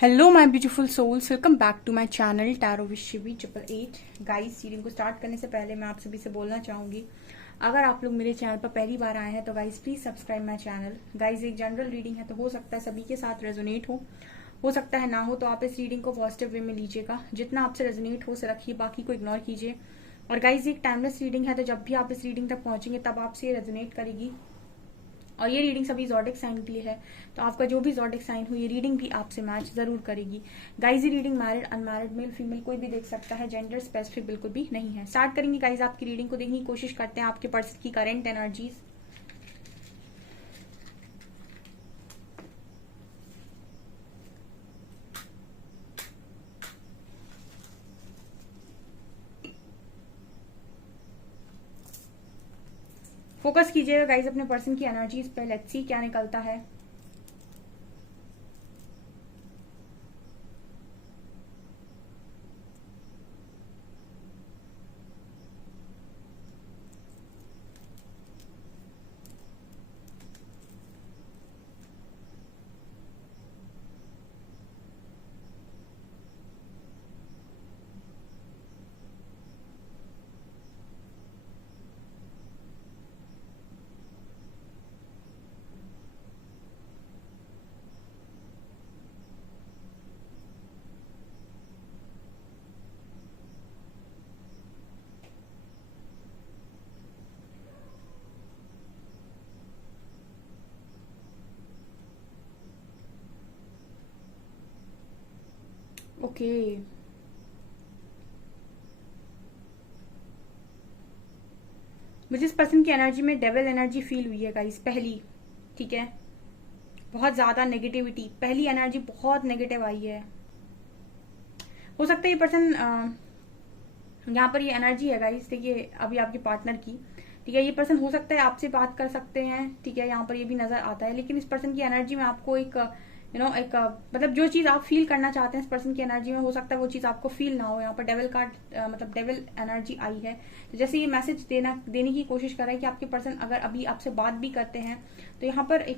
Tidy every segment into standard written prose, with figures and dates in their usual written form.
Hello my beautiful souls, welcome back to my channel tarot with Shivi 888। Guys, reading को start करने से पहले मैं आप सभी से बोलना चाहूंगी, अगर आप लोग मेरे चैनल पर पहली बार आए हैं तो guys please subscribe my channel. Guys, एक जनरल रीडिंग है तो हो सकता है सभी के साथ रेजोनेट हो सकता है ना हो, तो आप इस रीडिंग को पॉजिटिव वे में लीजिएगा। जितना आपसे रेजोनेट हो उसे रखिए, बाकी को इग्नोर कीजिए। और गाइस, एक टाइमलेस रीडिंग है तो जब भी आप इस रीडिंग तक पहुंचेंगे तब आपसे ये रेजोनेट करेगी। और ये रीडिंग सभी जॉडिक साइन के लिए है, तो आपका जो भी जॉडिक साइन हो ये रीडिंग भी आपसे मैच जरूर करेगी। गाइज, ये reading married unmarried male female कोई भी देख सकता है, जेंडर स्पेसिफिक बिल्कुल भी नहीं है। स्टार्ट करेंगे गाइज आपकी रीडिंग को, देखने की कोशिश करते हैं आपके पर्सन की करेंट एनर्जीज। फोकस कीजिएगा गाइज अपने पर्सन की एनर्जीज पे। लेट्स सी क्या निकलता है। ओके, मुझे इस पर्सन की एनर्जी में डेविल एनर्जी फील हुई है गाइस। पहली, ठीक है, बहुत ज्यादा नेगेटिविटी, पहली एनर्जी बहुत नेगेटिव आई है। हो सकता है ये पर्सन, यहाँ पर ये एनर्जी है गाइस, देखिए अभी आपके पार्टनर की, ठीक है, ये पर्सन हो सकता है आपसे बात कर सकते हैं, ठीक है, यहाँ पर ये भी नजर आता है। लेकिन इस पर्सन की एनर्जी में आपको एक एक मतलब जो चीज आप फील करना चाहते हैं इस पर्सन की एनर्जी में, हो सकता है वो चीज आपको फील ना हो। यहाँ पर डेविल कार्ड मतलब डेविल एनर्जी आई है, तो जैसे ये मैसेज देने की कोशिश कर रहा है कि आपके पर्सन अगर अभी आपसे बात भी करते हैं तो यहाँ पर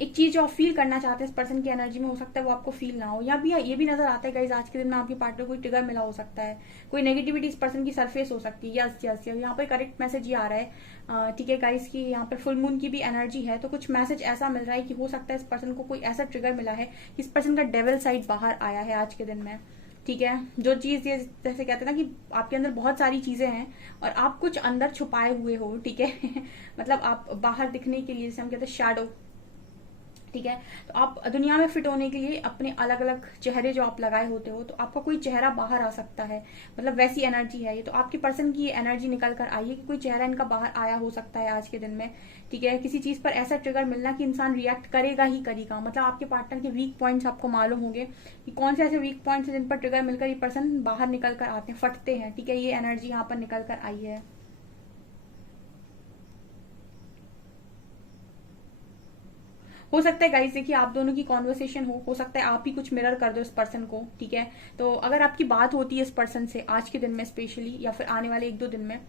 एक चीज जो आप फील करना चाहते हैं इस पर्सन की एनर्जी में, हो सकता है वो आपको फील ना हो। या भी ये भी नजर आता है गाइज, आज के दिन में आपके पार्टनर को कोई ट्रिगर मिला हो सकता है, कोई नेगेटिविटी इस पर्सन की सरफेस हो सकती है। यस यस यस, यहाँ पर करेक्ट मैसेज ये आ रहा है, ठीक है गाइज, की यहाँ पर फुल मून की भी एनर्जी है, तो कुछ मैसेज ऐसा मिल रहा है कि हो सकता है इस पर्सन को कोई ऐसा ट्रिगर मिला है कि इस पर्सन का डेविल साइड बाहर आया है आज के दिन में। ठीक है, जो चीज ये जैसे कहते हैं ना कि आपके अंदर बहुत सारी चीजें हैं और आप कुछ अंदर छुपाए हुए हो, ठीक है मतलब आप बाहर दिखने के लिए, जैसे हम कहते हैं शैडो, ठीक है, तो आप दुनिया में फिट होने के लिए अपने अलग अलग चेहरे जो आप लगाए होते हो, तो आपका कोई चेहरा बाहर आ सकता है, मतलब वैसी एनर्जी है ये। तो आपके पर्सन की ये एनर्जी निकल कर आई है कि कोई चेहरा इनका बाहर आया हो सकता है आज के दिन में, ठीक है। किसी चीज पर ऐसा ट्रिगर मिलना कि इंसान रिएक्ट करेगा ही करेगा, मतलब आपके पार्टनर के वीक पॉइंट्स आपको मालूम होंगे कि कौन से ऐसे वीक पॉइंट्स हैं जिन पर ट्रिगर मिलकर ये पर्सन बाहर निकल कर आते हैं, फटते हैं, ठीक है। ये एनर्जी यहाँ पर निकल कर आई है। हो सकता है गाइस, देखिए आप दोनों की कॉन्वर्सेशन हो सकता है आप ही कुछ मिरर कर दो इस पर्सन को, ठीक है। तो अगर आपकी बात होती है इस पर्सन से आज के दिन में स्पेशली, या फिर आने वाले 1-2 दिन में,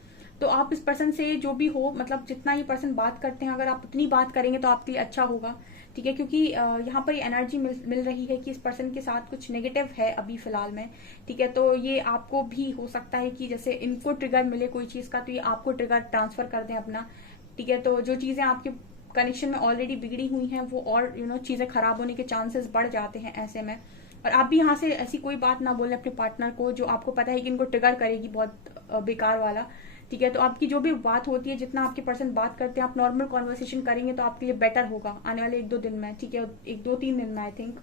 तो आप इस पर्सन से जो भी हो, मतलब जितना ये पर्सन बात करते हैं, अगर आप उतनी बात करेंगे तो आपके लिए अच्छा होगा, ठीक है। क्योंकि यहाँ पर ये एनर्जी मिल रही है कि इस पर्सन के साथ कुछ नेगेटिव है अभी फिलहाल में, ठीक है। तो ये आपको भी हो सकता है कि जैसे इनको ट्रिगर मिले कोई चीज का, तो ये आपको ट्रिगर ट्रांसफर कर दें अपना, ठीक है। तो जो चीजें आपके कनेक्शन में ऑलरेडी बिगड़ी हुई हैं वो और चीजें खराब होने के चांसेस बढ़ जाते हैं ऐसे में। और आप भी यहाँ से ऐसी कोई बात ना बोले अपने पार्टनर को जो आपको पता है कि इनको ट्रिगर करेगी, बहुत बेकार वाला, ठीक है। तो आपकी जो भी बात होती है, जितना आपके पर्सन बात करते हैं, आप नॉर्मल कॉन्वर्सेशन करेंगे तो आपके लिए बेटर होगा आने वाले 1-2 दिन में, ठीक है, 1-2-3 दिन में आई थिंक।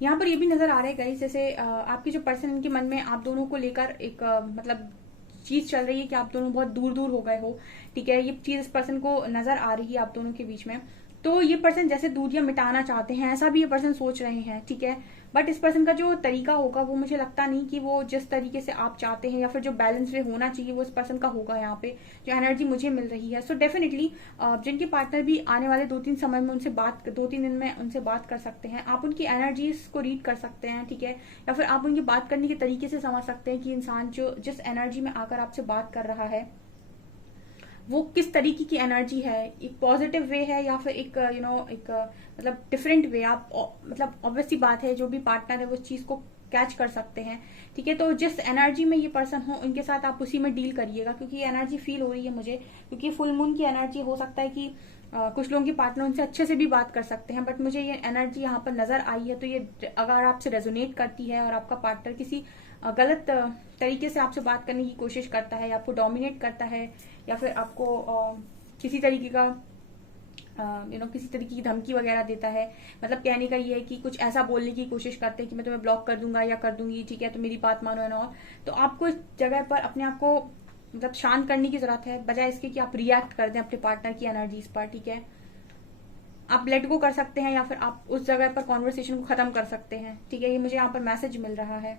यहाँ पर ये भी नजर आ रहा है गाइस, जैसे आपके जो पर्सन के मन में आप दोनों को लेकर एक मतलब चीज चल रही है कि आप दोनों बहुत दूर दूर हो गए हो, ठीक है। ये चीज इस पर्सन को नजर आ रही है आप दोनों के बीच में। तो ये पर्सन जैसे दूरियां मिटाना चाहते हैं, ऐसा भी ये पर्सन सोच रहे हैं, ठीक है। बट इस पर्सन का जो तरीका होगा वो मुझे लगता नहीं कि वो जिस तरीके से आप चाहते हैं या फिर जो बैलेंस वे होना चाहिए वो इस पर्सन का होगा यहाँ पे, जो एनर्जी मुझे मिल रही है। सो डेफिनेटली जिनके पार्टनर भी आने वाले 2-3 समय में उनसे बात 2-3 दिन में उनसे बात कर सकते हैं, आप उनकी एनर्जीज को रीड कर सकते हैं, ठीक है, या फिर आप उनकी बात करने के तरीके से समझ सकते हैं कि इंसान जो जिस एनर्जी में आकर आपसे बात कर रहा है वो किस तरीके की एनर्जी है, एक पॉजिटिव वे है या फिर एक एक मतलब डिफरेंट वे। आप मतलब ऑब्वियस सी बात है, जो भी पार्टनर है वो चीज को कैच कर सकते हैं, ठीक है। तो जिस एनर्जी में ये पर्सन हो उनके साथ आप उसी में डील करिएगा, क्योंकि ये एनर्जी फील हो रही है मुझे, क्योंकि फुल मून की एनर्जी हो सकता है कि कुछ लोगों के पार्टनर उनसे अच्छे से भी बात कर सकते हैं, बट मुझे ये एनर्जी यहाँ पर नजर आई है। तो ये अगर आपसे रेजोनेट करती है और आपका पार्टनर किसी गलत तरीके से आपसे बात करने की कोशिश करता है या आपको डोमिनेट करता है या फिर आपको किसी तरीके का किसी तरीके की धमकी वगैरह देता है, मतलब कहने का ये है कि कुछ ऐसा बोलने की कोशिश करते हैं कि मैं तुम्हें ब्लॉक कर दूंगा या कर दूंगी, ठीक है, तो मेरी बात मानो है ना। और तो आपको इस जगह पर अपने आप को मतलब शांत करने की जरूरत है, बजाय इसके कि आप रिएक्ट कर दें अपने पार्टनर की एनर्जीज पर, ठीक है। आप लेट गो कर सकते हैं या फिर आप उस जगह पर कॉन्वर्सेशन को खत्म कर सकते हैं, ठीक है। ये मुझे यहाँ पर मैसेज मिल रहा है।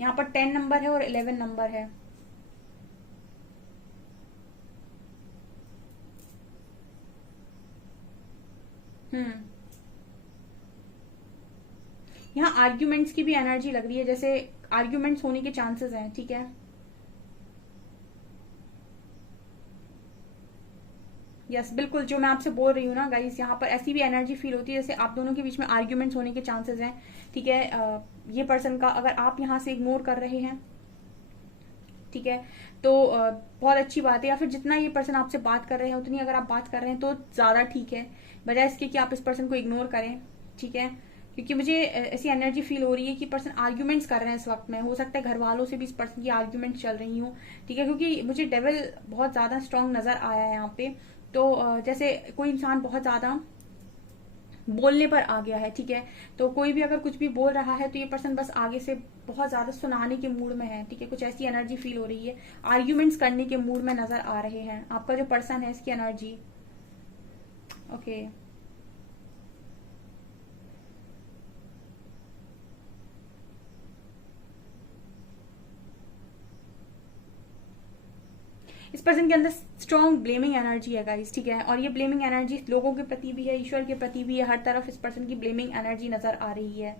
यहाँ पर 10 नंबर है और 11 नंबर है। यहाँ आर्ग्यूमेंट्स की भी एनर्जी लग रही है, जैसे आर्ग्यूमेंट्स होने के चांसेस हैं, ठीक है। यस बिल्कुल, जो मैं आपसे बोल रही हूँ ना गाइस, यहाँ पर ऐसी भी एनर्जी फील होती है जैसे आप दोनों के बीच में आर्ग्यूमेंट्स होने के चांसेस हैं, ठीक है। ये पर्सन का अगर आप यहाँ से इग्नोर कर रहे हैं, ठीक है, तो बहुत अच्छी बात है, या फिर जितना ये पर्सन आपसे बात कर रहे हैं उतनी अगर आप बात कर रहे हैं तो ज्यादा ठीक है, बजाय इसके कि आप इस पर्सन को इग्नोर करें, ठीक है। क्योंकि मुझे ऐसी एनर्जी फील हो रही है कि पर्सन आर्ग्यूमेंट्स कर रहे हैं इस वक्त में, हो सकता है घर वालों से भी इस पर्सन की आर्ग्यूमेंट्स चल रही हूँ, ठीक है, क्योंकि मुझे डेविल बहुत ज्यादा स्ट्रांग नजर आया है यहाँ पे। तो जैसे कोई इंसान बहुत ज्यादा बोलने पर आ गया है, ठीक है, तो कोई भी अगर कुछ भी बोल रहा है तो ये पर्सन बस आगे से बहुत ज्यादा सुनाने के मूड में है, ठीक है, कुछ ऐसी एनर्जी फील हो रही है, आर्ग्यूमेंट्स करने के मूड में नजर आ रहे हैं आपका जो पर्सन है, इसकी एनर्जी। ओके इस पर्सन के अंदर स्ट्रॉन्ग ब्लेमिंग एनर्जी है गाइस, ठीक है, और ये ब्लेमिंग एनर्जी लोगों के प्रति भी है, ईश्वर के प्रति भी है, हर तरफ इस पर्सन की ब्लेमिंग एनर्जी नजर आ रही है।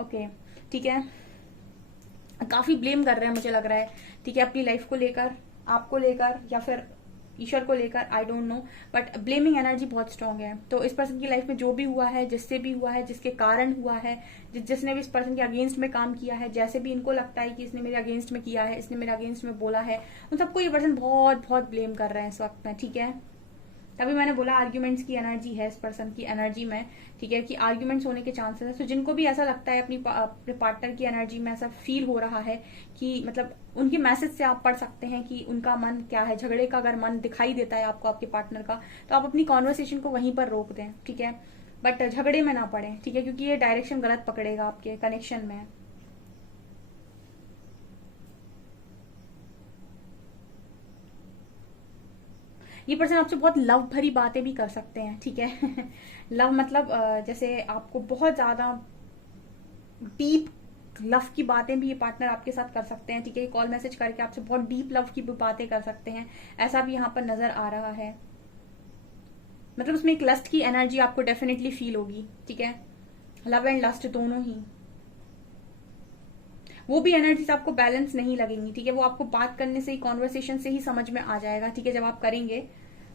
ओके ठीक है, काफी ब्लेम कर रहे हैं मुझे लग रहा है, ठीक है, अपनी लाइफ को लेकर, आपको लेकर या फिर ईश्वर को लेकर, I don't know, but blaming energy बहुत स्ट्रांग है। तो इस पर्सन की लाइफ में जो भी हुआ है, जिससे भी हुआ है, जिसके कारण हुआ है, जिसने भी इस पर्सन के अगेंस्ट में काम किया है, जैसे भी इनको लगता है कि इसने मेरे अगेंस्ट में किया है, इसने मेरे अगेंस्ट में बोला है, उन सबको ये पर्सन बहुत बहुत ब्लेम कर रहे हैं इस वक्त में, ठीक है। तभी मैंने बोला आर्ग्यूमेंट्स की एनर्जी है इस पर्सन की एनर्जी में, ठीक है, कि आर्ग्यूमेंट्स होने के चांसेस है। तो जिनको भी ऐसा लगता है अपने पार्टनर की एनर्जी में ऐसा फील हो रहा है कि मतलब उनके मैसेज से आप पढ़ सकते हैं कि उनका मन क्या है, झगड़े का अगर मन दिखाई देता है आपको आपके पार्टनर का, तो आप अपनी कॉन्वर्सेशन को वहीं पर रोक दें, ठीक है, बट झगड़े में ना पड़े, ठीक है, क्योंकि ये डायरेक्शन गलत पकड़ेगा आपके कनेक्शन में। ये पर्सन आपसे बहुत लव भरी बातें भी कर सकते हैं, ठीक है। लव मतलब जैसे आपको बहुत ज्यादा डीप लव की बातें भी ये पार्टनर आपके साथ कर सकते हैं, ठीक है, कॉल मैसेज करके आपसे बहुत डीप लव की भी बातें कर सकते हैं, ऐसा भी यहाँ पर नजर आ रहा है। मतलब उसमें एक लस्ट की एनर्जी आपको डेफिनेटली फील होगी, ठीक है, लव एंड लस्ट दोनों ही। वो भी एनर्जीज आपको बैलेंस नहीं लगेंगी, ठीक है, वो आपको बात करने से ही, कॉन्वर्सेशन से ही समझ में आ जाएगा, ठीक है, जब आप करेंगे,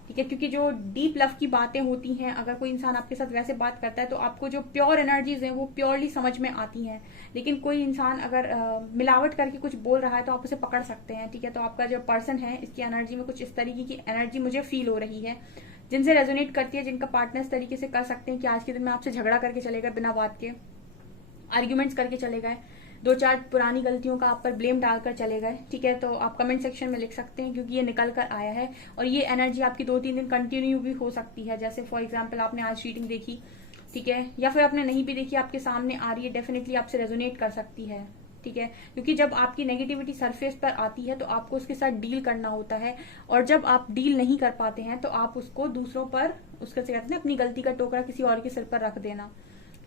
ठीक है, क्योंकि जो डीप लव की बातें होती हैं, अगर कोई इंसान आपके साथ वैसे बात करता है तो आपको जो प्योर एनर्जीज हैं वो प्योरली समझ में आती हैं। लेकिन कोई इंसान अगर मिलावट करके कुछ बोल रहा है तो आप उसे पकड़ सकते हैं, ठीक है। तो आपका जो पर्सन है इसकी एनर्जी में कुछ इस तरीके की एनर्जी मुझे फील हो रही है, जिनसे रेजोनेट करती है, जिनका पार्टनर इस तरीके से कर सकते हैं कि आज के दिन में आपसे झगड़ा करके चले गए, बिना बात के आर्ग्यूमेंट्स करके चले गए, 2-4 पुरानी गलतियों का आप पर ब्लेम डालकर चले गए, ठीक है। तो आप कमेंट सेक्शन में लिख सकते हैं, क्योंकि ये निकल कर आया है और ये एनर्जी आपकी 2-3 दिन कंटिन्यू भी हो सकती है। जैसे फॉर एग्जांपल आपने आज रीडिंग देखी, ठीक है, या फिर आपने नहीं भी देखी, आपके सामने आ रही है, डेफिनेटली आपसे रेजोनेट कर सकती है, ठीक है, क्योंकि जब आपकी नेगेटिविटी सरफेस पर आती है तो आपको उसके साथ डील करना होता है, और जब आप डील नहीं कर पाते हैं तो आप उसको दूसरों पर, उसका से कहते हैं अपनी गलती का टोकरा किसी और के सिर पर रख देना,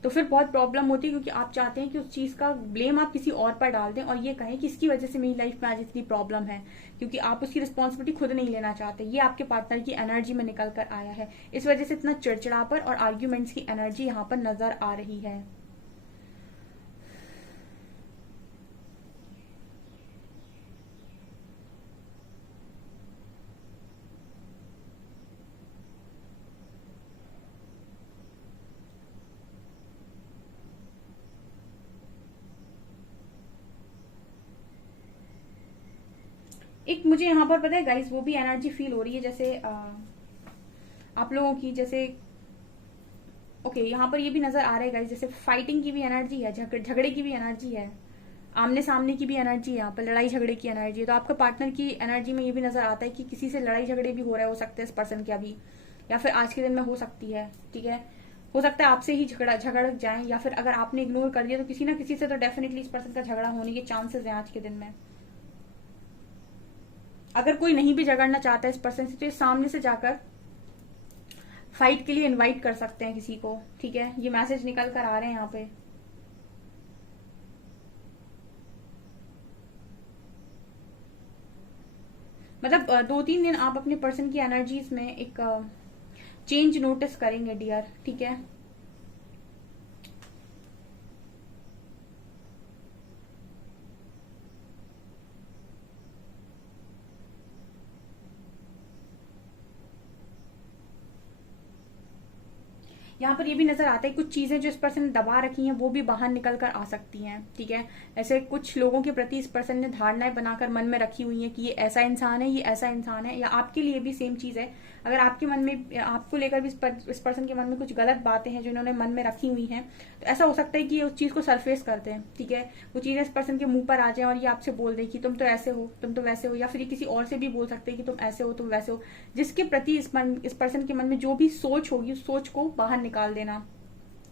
तो फिर बहुत प्रॉब्लम होती है, क्योंकि आप चाहते हैं कि उस चीज का ब्लेम आप किसी और पर डाल दें और ये कहें कि इसकी वजह से मेरी लाइफ में आज इतनी प्रॉब्लम है, क्योंकि आप उसकी रिस्पॉन्सिबिलिटी खुद नहीं लेना चाहते। ये आपके पार्टनर की एनर्जी में निकल कर आया है, इस वजह से इतना चिड़चिड़ापन और आर्ग्यूमेंट्स की एनर्जी यहाँ पर नजर आ रही है। एक मुझे यहाँ पर पता है गाइस, वो भी एनर्जी फील हो रही है, जैसे आप लोगों की, जैसे ओके यहाँ पर ये भी नजर आ रहा है गाइस, जैसे फाइटिंग की भी एनर्जी है, झगड़े की भी एनर्जी है, आमने सामने की भी एनर्जी है, यहाँ पर लड़ाई झगड़े की एनर्जी है। तो आपका पार्टनर की एनर्जी में ये भी नजर आता है कि किसी से लड़ाई झगड़े भी हो रहे हो सकते हैं इस पर्सन के अभी, या फिर आज के दिन में हो सकती है, ठीक है। हो सकता है आपसे ही झगड़ जाए, या फिर अगर आपने इग्नोर कर दिया तो किसी ना किसी से तो डेफिनेटली इस पर्सन का झगड़ा होने के चांसेस हैं आज के दिन में। अगर कोई नहीं भी झगड़ना चाहता है इस पर्सन से, तो ये सामने से जाकर फाइट के लिए इनवाइट कर सकते हैं किसी को, ठीक है। ये मैसेज निकल कर आ रहे हैं यहाँ पे। मतलब 2-3 दिन आप अपने पर्सन की एनर्जीज में एक चेंज नोटिस करेंगे डियर, ठीक है। यहाँ पर ये भी नजर आता है कुछ चीजें जो इस पर्सन ने दबा रखी हैं वो भी बाहर निकल कर आ सकती हैं, ठीक है। ऐसे कुछ लोगों के प्रति इस पर्सन ने धारणाएं बनाकर मन में रखी हुई हैं कि ये ऐसा इंसान है, ये ऐसा इंसान है, या आपके लिए भी सेम चीज है। अगर आपके मन में, आपको लेकर भी इस पर्सन के मन में कुछ गलत बातें हैं जो इन्होंने मन में रखी हुई हैं, तो ऐसा हो सकता है कि ये उस चीज को सरफेस करते हैं, ठीक है। वो चीजें इस पर्सन के मुंह पर आ जाए और ये आपसे बोल दे कि तुम तो ऐसे हो, तुम तो वैसे हो, या फिर किसी और से भी बोल सकते हैं कि तुम ऐसे हो, तुम वैसे हो। जिसके प्रति इस पर्सन के मन में जो भी सोच होगी उस सोच को बाहर निकाल देना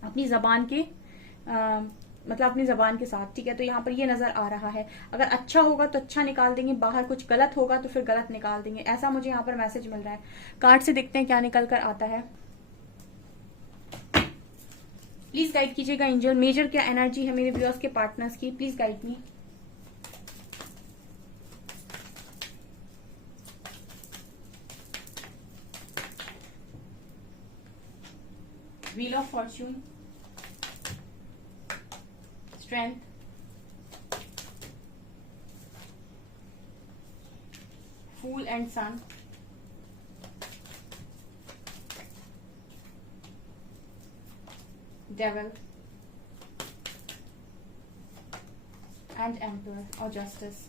अपनी जबान के मतलब अपनी जबान के साथ, ठीक है। तो यहाँ पर ये नजर आ रहा है, अगर अच्छा होगा तो अच्छा निकाल देंगे बाहर, कुछ गलत होगा तो फिर गलत निकाल देंगे, ऐसा मुझे यहाँ पर मैसेज मिल रहा है। कार्ड से देखते हैं क्या निकल कर आता है। प्लीज गाइड कीजिएगा एंजल, मेजर क्या एनर्जी है मेरे व्यूअर्स के पार्टनर्स की, please guide me. Wheel of fortune, strength, fool and sun, devil and emperor और justice.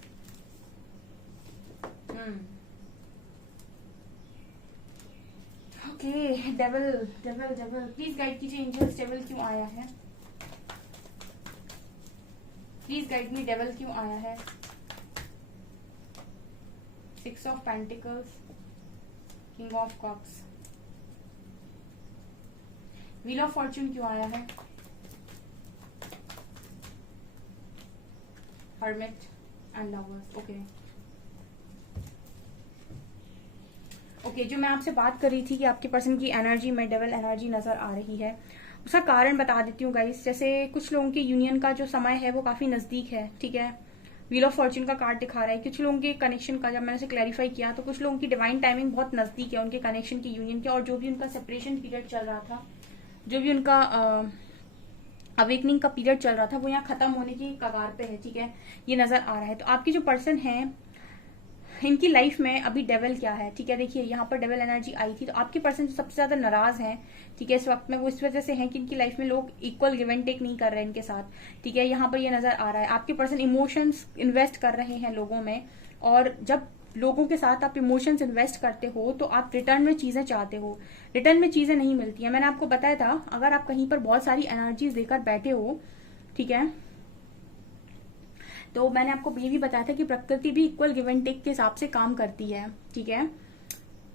Okay, devil devil devil, please guide कीजिए एंजल्स, डेविल क्यों आया है, प्लीज गाइड मी, डेविल क्यों आया है। 6 of pentacles, king of cups, wheel of Fortune क्यों आया है, हर्मिट एंड लवर्स। ओके, जो मैं आपसे बात कर रही थी कि आपके पर्सन की एनर्जी में डेविल एनर्जी नजर आ रही है, उसका कारण बता देती हूँ गाइस। जैसे कुछ लोगों के यूनियन का जो समय है वो काफी नजदीक है, ठीक है। व्हील ऑफ फॉर्च्यून का कार्ड दिखा रहा है कुछ लोगों के कनेक्शन का, जब मैंने उसे क्लैरिफाई किया तो कुछ लोगों की डिवाइन टाइमिंग बहुत नजदीक है उनके कनेक्शन की, यूनियन के, और जो भी उनका सेपरेशन पीरियड चल रहा था, जो भी उनका अवेकनिंग का पीरियड चल रहा था, वो यहाँ खत्म होने की कगार पे है, ठीक है। ये नजर आ रहा है। तो आपकी जो पर्सन है इनकी लाइफ में अभी डेविल क्या है, ठीक है। देखिए यहाँ पर डेविल एनर्जी आई थी, तो आपके पर्सन जो सबसे ज्यादा नाराज हैं, ठीक है, इस वक्त में, वो इस वजह से हैं कि इनकी लाइफ में लोग इक्वल गिव एंड टेक नहीं कर रहे हैं इनके साथ, ठीक है। यहाँ पर ये नजर आ रहा है आपके पर्सन इमोशंस इन्वेस्ट कर रहे हैं लोगों में, और जब लोगों के साथ आप इमोशंस इन्वेस्ट करते हो तो आप रिटर्न में चीजें चाहते हो, रिटर्न में चीजें नहीं मिलती है। मैंने आपको बताया था अगर आप कहीं पर बहुत सारी एनर्जीज देकर बैठे हो, ठीक है, तो मैंने आपको ये भी बताया था कि प्रकृति भी इक्वल गिव एंड टेक के हिसाब से काम करती है, ठीक है।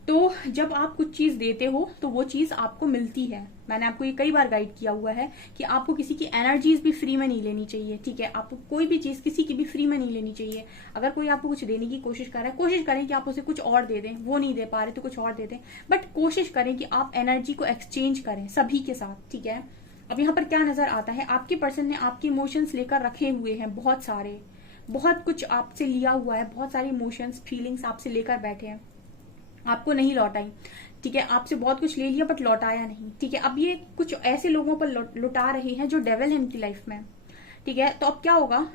तो जब आप कुछ चीज देते हो तो वो चीज आपको मिलती है। मैंने आपको ये कई बार गाइड किया हुआ है कि आपको किसी की एनर्जीज भी फ्री में नहीं लेनी चाहिए, ठीक है। आपको कोई भी चीज किसी की भी फ्री में नहीं लेनी चाहिए। अगर कोई आपको कुछ देने की कोशिश कर रहा है, कोशिश करें कि आप उसे कुछ और दे दें, वो नहीं दे पा रहे तो कुछ और दे दें, बट कोशिश करें कि आप एनर्जी को एक्सचेंज करें सभी के साथ, ठीक है। अब यहाँ पर क्या नजर आता है, आपके पर्सन ने आपके इमोशंस लेकर रखे हुए हैं, बहुत सारे, बहुत कुछ आपसे लिया हुआ है, बहुत सारी इमोशंस फीलिंग्स आपसे लेकर बैठे हैं, आपको नहीं लौटाई। ठीक है, आपसे बहुत कुछ ले लिया बट लौटाया नहीं। ठीक है, अब ये कुछ ऐसे लोगों पर लुटा रहे हैं जो डेविल है इनकी लाइफ में। ठीक है, तो अब क्या होगा,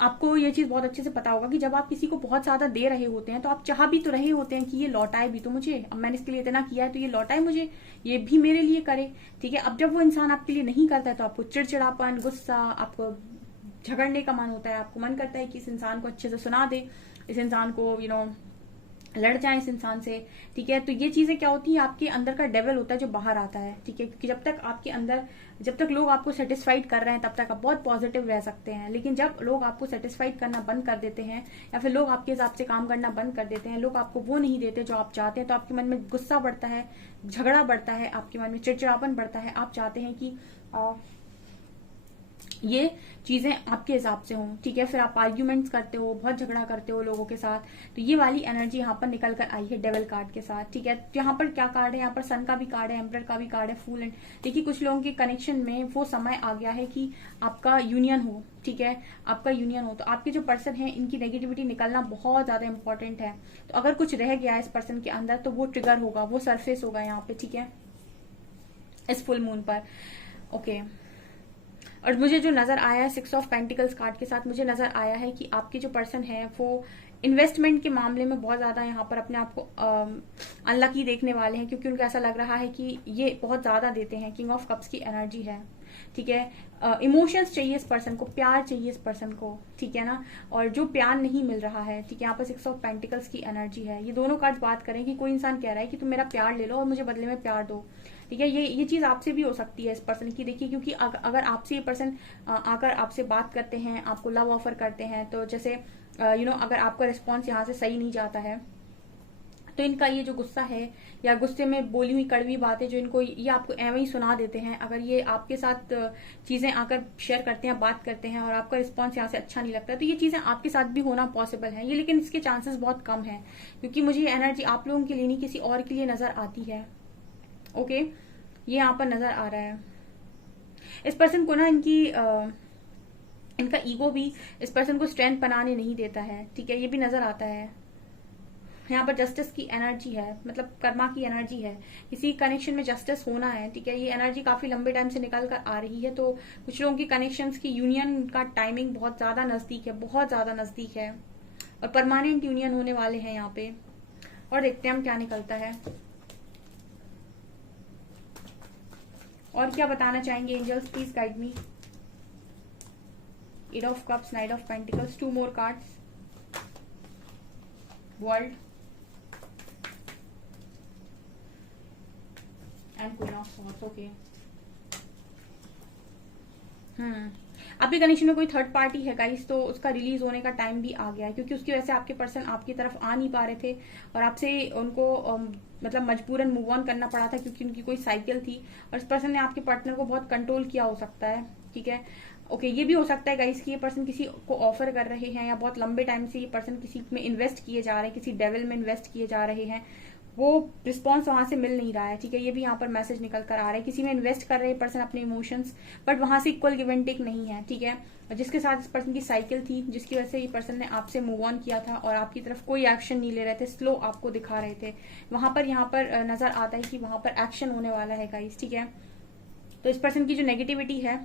आपको ये चीज बहुत अच्छे से पता होगा कि जब आप किसी को बहुत ज्यादा दे रहे होते हैं तो आप चाह भी तो रहे होते हैं कि ये लौटाए भी तो मुझे, अब मैंने इसके लिए इतना किया है तो ये लौटाए मुझे, ये भी मेरे लिए करे। ठीक है, अब जब वो इंसान आपके लिए नहीं करता है तो आपको चिड़चिड़ापन, गुस्सा, आपको झगड़ने का मन होता है, आपको मन करता है कि इस इंसान को अच्छे से सुना दे, इस इंसान को लड़ जाए इस इंसान से। ठीक है, तो ये चीजें क्या होती है, आपके अंदर का डेविल होता है जो बाहर आता है। ठीक है, क्योंकि जब तक आपके अंदर, जब तक लोग आपको सेटिस्फाइड कर रहे हैं तब तक आप बहुत पॉजिटिव रह सकते हैं, लेकिन जब लोग आपको सेटिस्फाइड करना बंद कर देते हैं या फिर लोग आपके हिसाब से काम करना बंद कर देते हैं, लोग आपको वो नहीं देते जो आप चाहते हैं, तो आपके मन में गुस्सा बढ़ता है, झगड़ा बढ़ता है, आपके मन में चिड़चिड़ापन बढ़ता है। आप चाहते हैं कि ये चीजें आपके हिसाब से हों। ठीक है, फिर आप आर्ग्यूमेंट्स करते हो, बहुत झगड़ा करते हो लोगों के साथ। तो ये वाली एनर्जी यहाँ पर निकल कर आई है डेविल कार्ड के साथ। ठीक है, तो यहाँ पर क्या कार्ड है, यहाँ पर सन का भी कार्ड है, एम्परर का भी कार्ड है, फूल एंड। देखिए, कुछ लोगों के कनेक्शन में वो समय आ गया है कि आपका यूनियन हो। ठीक है, आपका यूनियन हो, तो आपके जो पर्सन है इनकी नेगेटिविटी निकलना बहुत ज्यादा इंपॉर्टेंट है। तो अगर कुछ रह गया है इस पर्सन के अंदर तो वो ट्रिगर होगा, वो सरफेस होगा यहाँ पे। ठीक है, इस फुल मून पर। ओके, और मुझे जो नजर आया है 6 ऑफ पेंटिकल्स कार्ड के साथ, मुझे नजर आया है कि आपके जो पर्सन है वो इन्वेस्टमेंट के मामले में बहुत ज्यादा यहाँ पर अपने आप को अनलकी देखने वाले हैं, क्योंकि उनको ऐसा लग रहा है कि ये बहुत ज्यादा देते हैं। किंग ऑफ कप्स की एनर्जी है। ठीक है, इमोशंस चाहिए इस पर्सन को, प्यार चाहिए इस पर्सन को। ठीक है ना, और जो प्यार नहीं मिल रहा है। ठीक है, यहाँ पर 6 ऑफ पेंटिकल्स की एनर्जी है। ये दोनों कार्ड बात करें कि कोई इंसान कह रहा है कि तुम मेरा प्यार ले लो और मुझे बदले में प्यार दो। ठीक है, ये चीज आपसे भी हो सकती है इस पर्सन की। देखिए, क्योंकि अगर आपसे ये पर्सन आकर आपसे बात करते हैं, आपको लव ऑफर करते हैं, तो जैसे अगर आपका रिस्पॉन्स यहाँ से सही नहीं जाता है तो इनका ये जो गुस्सा है या गुस्से में बोली हुई कड़वी बातें जो इनको ये आपको एवं ही सुना देते हैं, अगर ये आपके साथ चीजें आकर शेयर करते हैं, बात करते हैं और आपका रिस्पॉन्स यहाँ से अच्छा नहीं लगता, तो ये चीजें आपके साथ भी होना पॉसिबल है ये, लेकिन इसके चांसेस बहुत कम है, क्योंकि मुझे ये एनर्जी आप लोगों के लिए नहीं किसी और के लिए नजर आती है। ओके, ये यहाँ पर नजर आ रहा है। इस पर्सन को ना इनका ईगो भी इस पर्सन को स्ट्रेंथ बनाने नहीं देता है। ठीक है, ये भी नजर आता है। यहाँ पर जस्टिस की एनर्जी है, मतलब कर्मा की एनर्जी है, किसी कनेक्शन में जस्टिस होना है। ठीक है, ये एनर्जी काफी लंबे टाइम से निकल कर आ रही है, तो कुछ लोगों की कनेक्शंस की यूनियन का टाइमिंग बहुत ज्यादा नजदीक है, बहुत ज्यादा नजदीक है, और परमानेंट यूनियन होने वाले हैं यहाँ पे। और देखते हैं हम क्या निकलता है और क्या बताना चाहेंगे angels, please guide me. Eight of cups, knight of pentacles, 2 more cards, world and queen of swords. Okay, आपके कनेक्शन में कोई थर्ड पार्टी है गाइस, तो उसका रिलीज होने का टाइम भी आ गया है, क्योंकि उसकी वजह से आपके पर्सन आपकी तरफ आ नहीं पा रहे थे और आपसे उनको मतलब मजबूरन मूव ऑन करना पड़ा था, क्योंकि उनकी कोई साइकिल थी और इस पर्सन ने आपके पार्टनर को बहुत कंट्रोल किया हो सकता है। ठीक है, ओके, ये भी हो सकता है गाइस कि ये पर्सन किसी को ऑफर कर रहे हैं या बहुत लंबे टाइम से ये पर्सन किसी में इन्वेस्ट किए जा रहे हैं, किसी डेविल में इन्वेस्ट किए जा रहे हैं, वो रिस्पॉन्स वहां से मिल नहीं रहा है। ठीक है, ये भी यहाँ पर मैसेज निकल कर आ रहा है, किसी में इन्वेस्ट कर रहे हैं पर्सन अपने इमोशंस, बट वहां से इक्वल गिव एंड टेक नहीं है। ठीक है, जिसके साथ इस पर्सन की साइकिल थी, जिसकी वजह से ये पर्सन ने आपसे मूव ऑन किया था और आपकी तरफ कोई एक्शन नहीं ले रहे थे, स्लो आपको दिखा रहे थे, वहां पर यहाँ पर नजर आता है कि वहां पर एक्शन होने वाला है गाइस। ठीक है, तो इस पर्सन की जो नेगेटिविटी है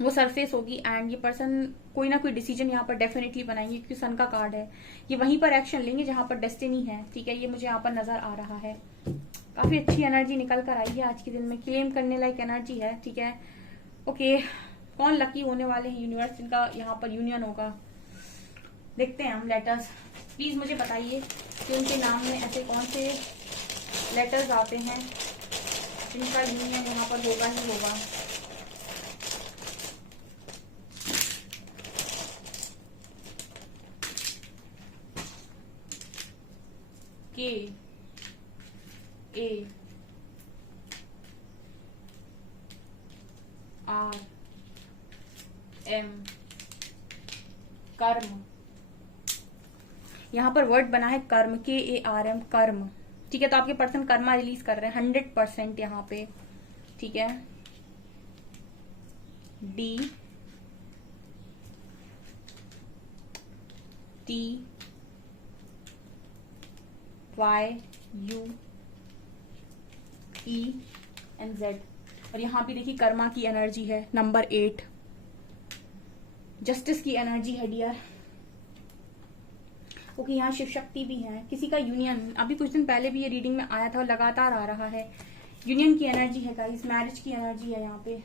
वो सरफेस होगी एंड ये पर्सन कोई ना कोई डिसीजन यहाँ पर डेफिनेटली बनाएंगे, क्योंकि सन का कार्ड है, ये वहीं पर एक्शन लेंगे जहां पर डेस्टिनी है। ठीक है, ये मुझे यहाँ पर नजर आ रहा है। काफी अच्छी एनर्जी निकल कर आई है आज के दिन में, क्लेम करने लायक एनर्जी है। ठीक है, ओके, कौन लकी होने वाले हैं यूनिवर्स जिनका यहाँ पर यूनियन होगा, देखते हैं हम। लेटर्स प्लीज मुझे बताइए कि उनके नाम में ऐसे कौन से लेटर्स आते हैं जिनका यूनियन यहाँ पर होगा ही होगा। के ए आर एम, कर्म। यहाँ पर वर्ड बना है कर्म, KARM, कर्म। ठीक है, तो आपके पर्सन कर्मा रिलीज कर रहे हैं 100% यहाँ पे। ठीक है, D T Y U E and Z। और यहाँ पे देखिए कर्मा की एनर्जी है, नंबर 8 जस्टिस की एनर्जी है डियर। ओके, यहाँ शिव शक्ति भी है, किसी का यूनियन, अभी कुछ दिन पहले भी ये रीडिंग में आया था और लगातार आ रहा है। यूनियन की एनर्जी है गाइस, मैरिज की एनर्जी है यहाँ पे।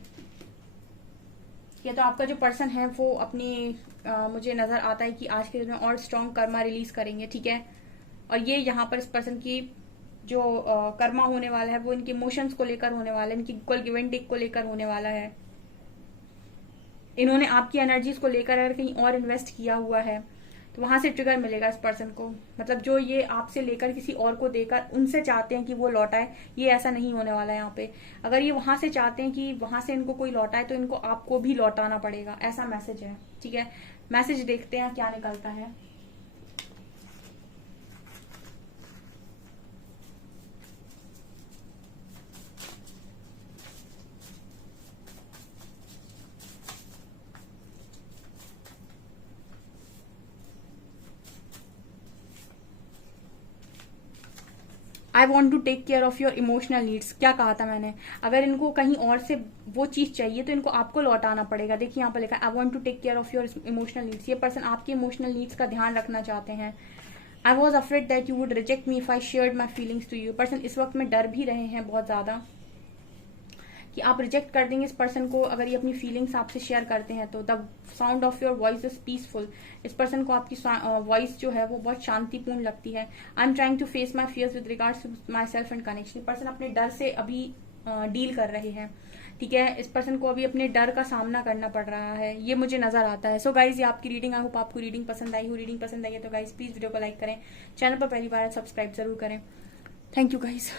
या तो आपका जो पर्सन है वो अपनी मुझे नजर आता है कि आज के दिन में और स्ट्रॉन्ग कर्मा रिलीज करेंगे, ठीक है। और ये यहाँ पर इस पर्सन की जो कर्मा होने वाला है वो इनके इमोशंस को लेकर होने वाला है, इनकी इक्वल गिव एंड टेक को लेकर होने वाला है। इन्होंने आपकी एनर्जीज को लेकर अगर कहीं और इन्वेस्ट किया हुआ है तो वहां से ट्रिगर मिलेगा इस पर्सन को। मतलब जो ये आपसे लेकर किसी और को देकर उनसे चाहते हैं कि वो लौटाए, ये ऐसा नहीं होने वाला है यहाँ पे। अगर ये वहां से चाहते हैं कि वहां से इनको कोई लौटाए तो इनको आपको भी लौटाना पड़ेगा, ऐसा मैसेज है, ठीक है। मैसेज देखते हैं क्या निकलता है। I want to take care of your emotional needs, क्या कहा था मैंने। अगर इनको कहीं और से वो चीज चाहिए तो इनको आपको लौटाना पड़ेगा। देखिए यहाँ पर लिखा I want to take care of your emotional needs, ये पर्सन आपके इमोशनल नीड्स का ध्यान रखना चाहते हैं। I was afraid that you would reject me if I shared my feelings to you, person इस वक्त में डर भी रहे हैं बहुत ज्यादा कि आप रिजेक्ट कर देंगे इस पर्सन को अगर ये अपनी फीलिंग्स आपसे शेयर करते हैं तो। The sound of your voice is peaceful, इस पर्सन को आपकी वॉइस जो है वो बहुत शांतिपूर्ण लगती है। I am trying to face my fears with regards to my self and connection, person अपने डर से अभी डील कर रहे हैं, ठीक है। इस पर्सन को अभी अपने डर का सामना करना पड़ रहा है, ये मुझे नजर आता है। सो गाइज ये आपकी रीडिंग, आई होप आपको रीडिंग पसंद आई हो। रीडिंग पसंद आई है तो गाइज प्लीज वीडियो को लाइक करें, चैनल पर पहली बार सब्सक्राइब जरूर करें। Thank you guys.